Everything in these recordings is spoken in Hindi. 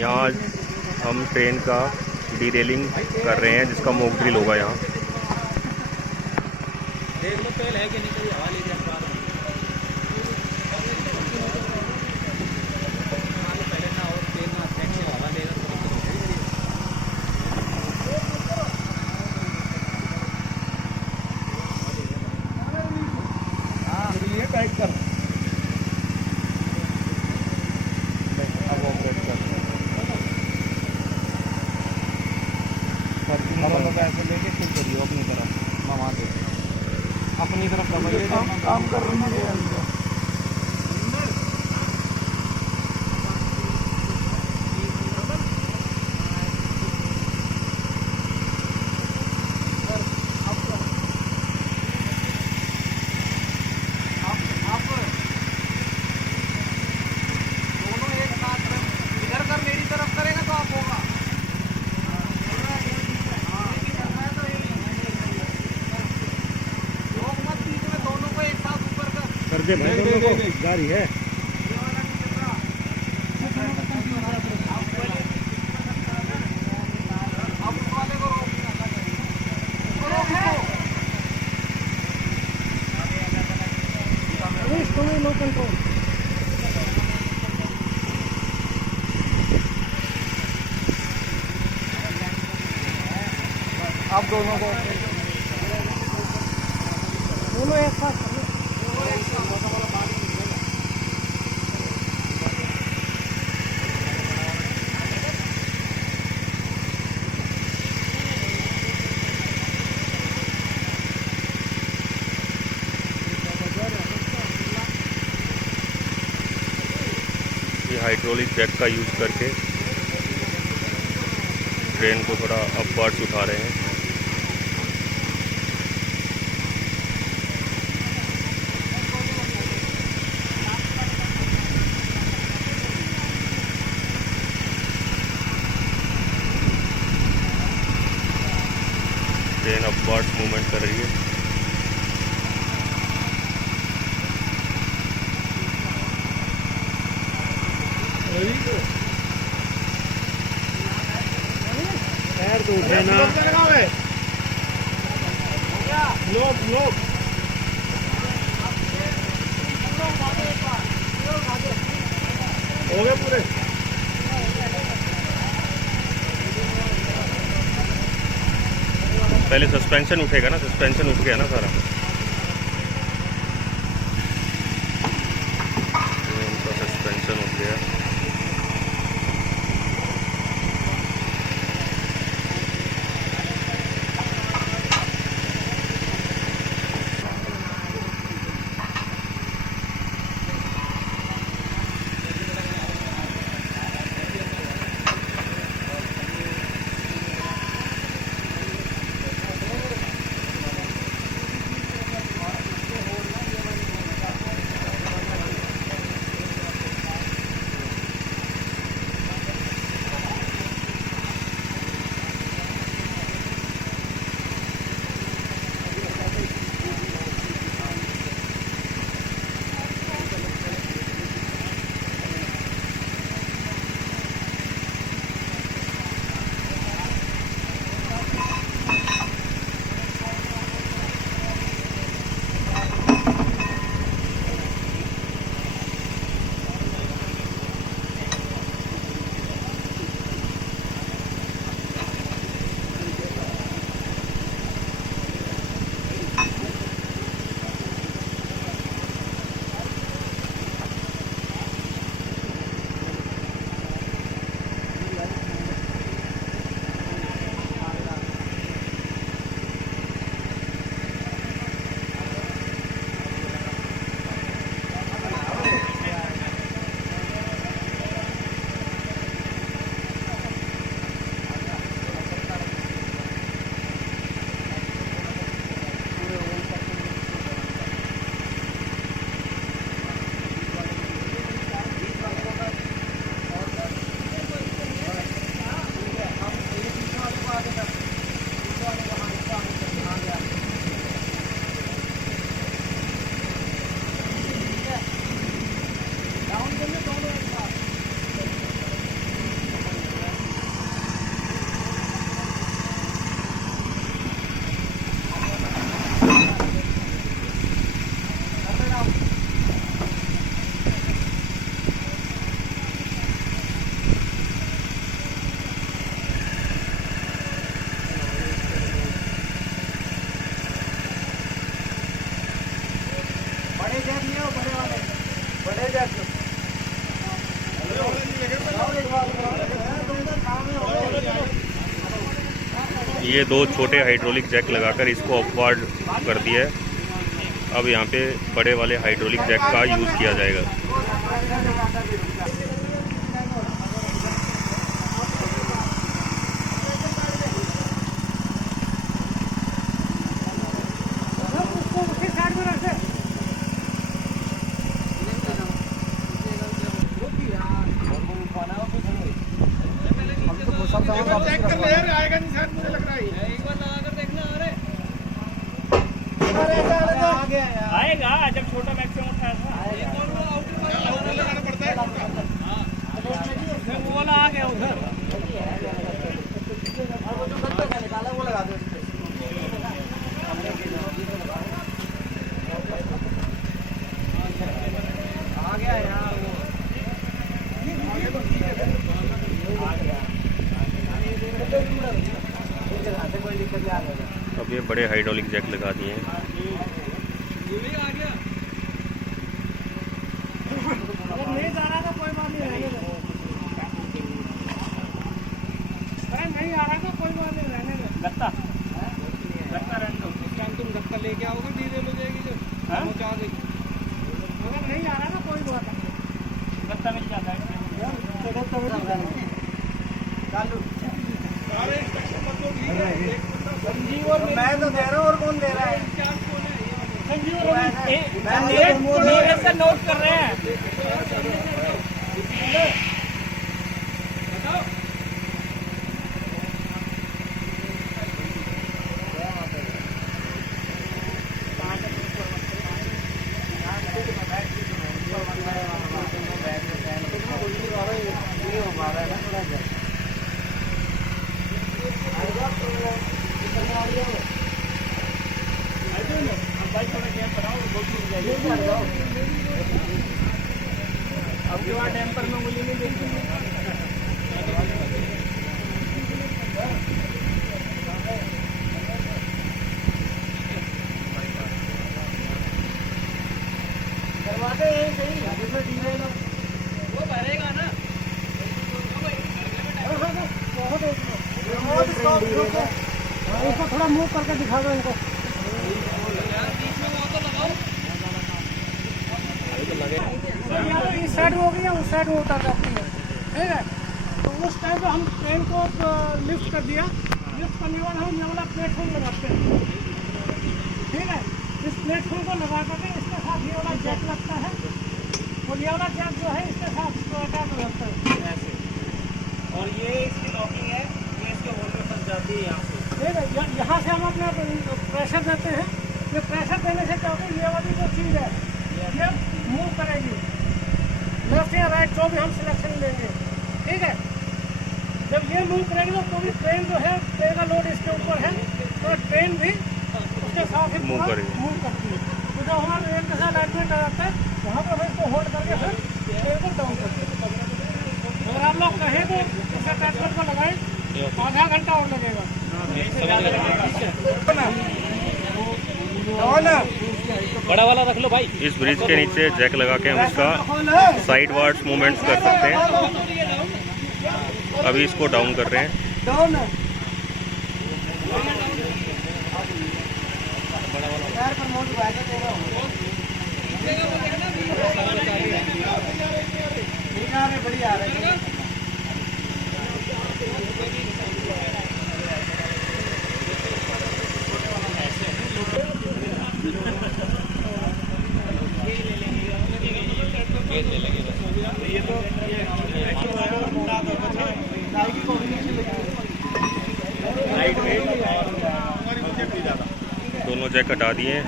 यहाँ हम ट्रेन का डीरेलिंग कर रहे हैं, जिसका मॉक ड्रिल होगा यहाँ। देख लो तेल है कि नहीं, कोई हवा ले जाए पहले ना, और तेल ना फ्रेंड से हवा लेगा तो ये टाइट कर। ऐसे लेके खुद करिए अपनी तरफ, मामा दे अपनी तरफ काम कर रहे हैं। कर दे भाई, दोनों को गाड़ी है। No control. आप दोनों को दोनों एक साथ हाइड्रोलिक जैक का यूज़ करके ट्रेन को थोड़ा अपवर्ड्स उठा रहे हैं। ट्रेन अपवर्ड्स मूवमेंट कर रही है। पैर तो उठे ना, लोग हो गए पूरे। पहले सस्पेंशन उठेगा ना, सस्पेंशन उठ गया ना सारा। उनका सस्पेंशन उठ गया। ये दो छोटे हाइड्रोलिक जैक लगाकर इसको अपवार्ड कर दिया है। अब यहाँ पे बड़े वाले हाइड्रोलिक जैक का यूज़ किया जाएगा। आएगा नहीं शायद, मुझे लग रहा है एक बार लगा कर देखना। अरे आएगा जब छोटा मैक्सिमम उठाया था। आउटर लगाना पड़ता है। वो वाला आ गया उधर। वो लगा दो। आ गया यार वो। अब ये बड़े हाइड्रोलिक जैक लगा दिए हैं। नहीं जा रहा था कोई बात नहीं, रहने दो। नहीं आ रहा था कोई बात नहीं, रहने दो। गत्ता रहने दो। तुम गत्ता लेके आओगे, डीजल हो जाएगी जब पहुंचा गई। अगर नहीं आ रहा था कोई बात नहीं, गत्ता मिल जाता है। संजीव और मैं तो दे रहा हूँ, और कौन दे रहा है? संजीव और मेरे से नोट कर रहे हैं। अब जो डैम्पर में गोली नहीं देंगे। करवाते हैं सही, जिसमें डीजल वो भरेगा ना। इसको थोड़ा मूव करके दिखा दो इनको। इस साइड में हो गई, उस साइड में उतर जाती है, ठीक है। तो उस टाइम पे हम ट्रेन को लिफ्ट कर दिया। लिफ्ट करने के बाद हम ये वाला प्लेटफॉर्म लगाते हैं, ठीक है। इस प्लेटफॉर्म को लगा करके इसके साथ ये वाला जैक लगता है, और ये वाला जैक जो है इसके साथ अटैच हो जाता है ऐसे। और ये इसकी लॉकिंग है, ये इसके होल में फंस जाती है यहाँ से, ठीक है। यहाँ से हम अपना प्रेशर देते हैं। ये प्रेशर देने से क्या होगा, ये वाली जो चीज़ है ये मूव करेगी, लेफ्ट या राइट जो भी हम सिलेक्शन लेंगे, ठीक है। जब ये मूव करेगी तो पूरी ट्रेन जो है, ट्रेन का लोड इसके ऊपर है, तो ट्रेन भी उसके साथ ही मूव करती है। तो जब हमारा ट्रेन के साथ अलाइनमेंट आ जाता है, वहाँ पर इसको होल्ड करके फिर ट्रेन को डाउन करते हैं। अगर आप लोग कहें तो इस अटैचमेंट को लगाएं, आधा घंटा और लगेगा। बड़ा वाला रख लो भाई। इस ब्रिज के नीचे जैक लगा के हम उसका साइड वार्ड्स मूवमेंट्स कर सकते हैं। अभी इसको डाउन कर रहे हैं। दोनों जैक हटा दिए हैं।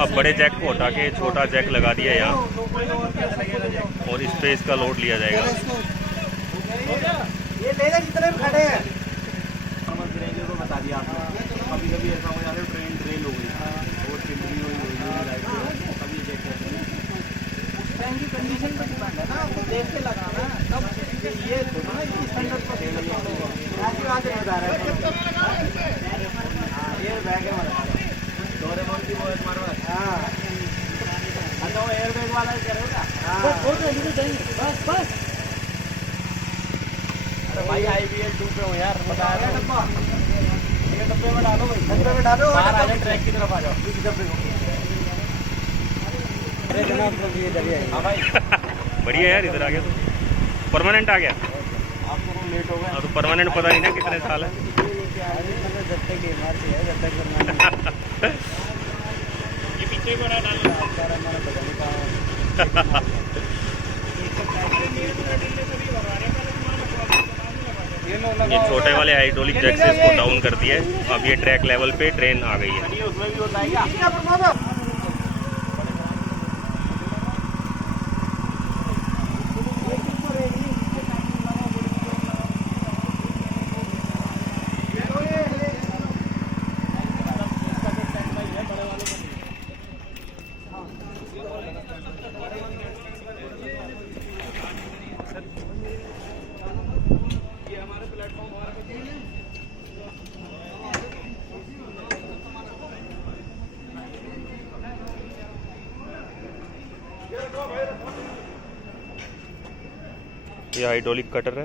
अब बड़े जैक को हटा के छोटा जैक लगा दिया यहाँ, और इस पे इसका लोड लिया जाएगा। ये लेगा जितने भी खड़े हैं। समझ रहे को बता दिया आपने। कभी कभी ऐसा हो जाता है ट्रेन ड्रेल हो गई और चिमनी हुई देख के लगाना तब ये थोड़ा ना कि स्टैंडर्ड पर ऐसी बात नहीं बता रहा है। हाँ ये बैग है हमारा डोरेमोन की वो एक मारो। हाँ अच्छा वो एयर बैग वाला करेगा। हाँ बस बस अरे भाई IBL 2 पे हो यार बता रहा डब्बा ये डब्बे में डालो भाई डब्बे में डालो बाहर आ जाओ ट्रैक की तरफ आ जाओ इस डब्बे को। अरे जनाब ये जगह है। हाँ भाई बढ़िया यार, इधर आ गया तो परमानेंट आ गया। आपको लेट हो गया। हाँ तो परमानेंट पता नहीं ना कितने साल है। जब तक ये मारती है जब तक ये पीछे को ना डालो हमारा बदलने का ये छोटे वाले हाइड्रोलिक जैक से इसको डाउन कर दिया है। अब ये ट्रैक लेवल पे ट्रेन आ गई है। उसमें भी होता है क्या? ये हाइड्रोलिक कटर है।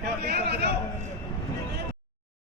क्या